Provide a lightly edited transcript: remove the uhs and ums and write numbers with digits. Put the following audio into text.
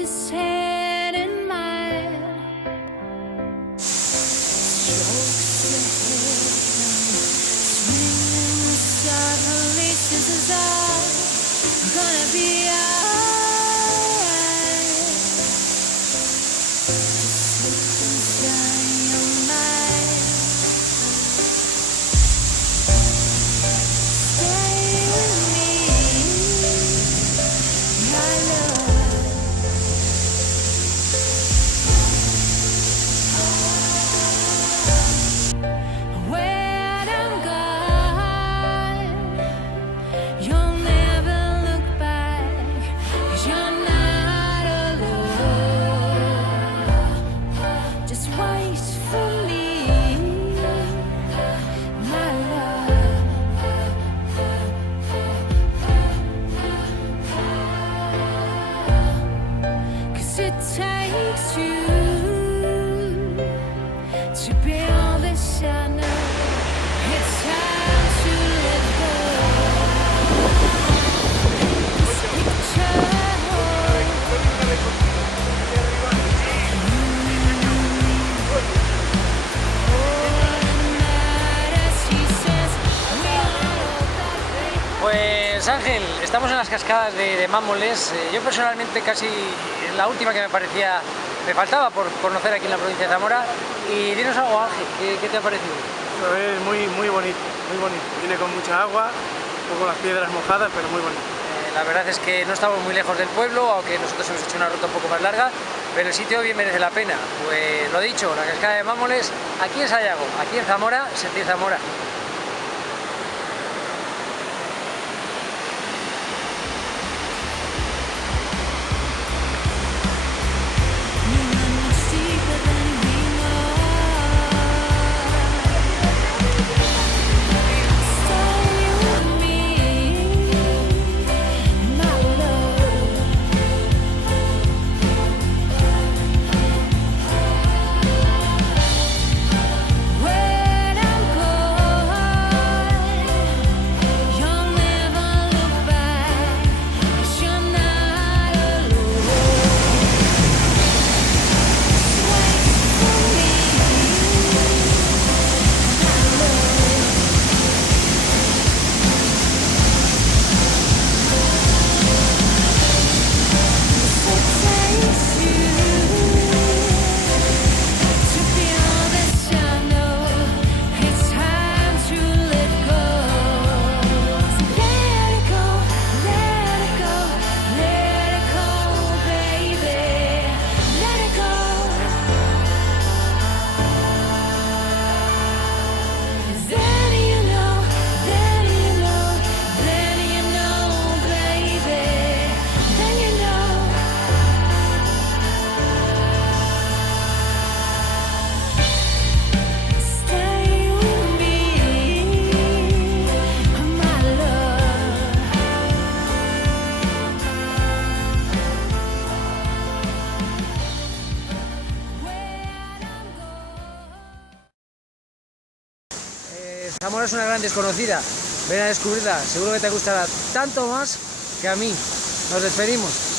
his head in mine, strokes your hair down, swinging subtly, says I'm gonna be alright. Just slip inside your mind, stay with me, my love. When I'm gone, you'll never look back, 'cause you're not alone. Just wait for me, my love. 'Cause it takes you to build this shadow. It's time to let go. This picture Pues Ángel, estamos en las cascadas de Mámoles. Yo personalmente casi la última que me faltaba por conocer aquí en la provincia de Zamora. Y dinos algo, Ángel, ¿qué te ha parecido? Es muy bonito, muy bonito. Viene con mucha agua, un poco las piedras mojadas, pero muy bonito. La verdad es que no estamos muy lejos del pueblo, aunque nosotros hemos hecho una ruta un poco más larga, pero el sitio bien merece la pena. Pues lo dicho, la cascada de Mámoles, aquí en Sayago, aquí en Zamora, sentir Zamora. Zamora es una gran desconocida, ven a descubrirla, seguro que te gustará tanto más que a mí. Nos despedimos.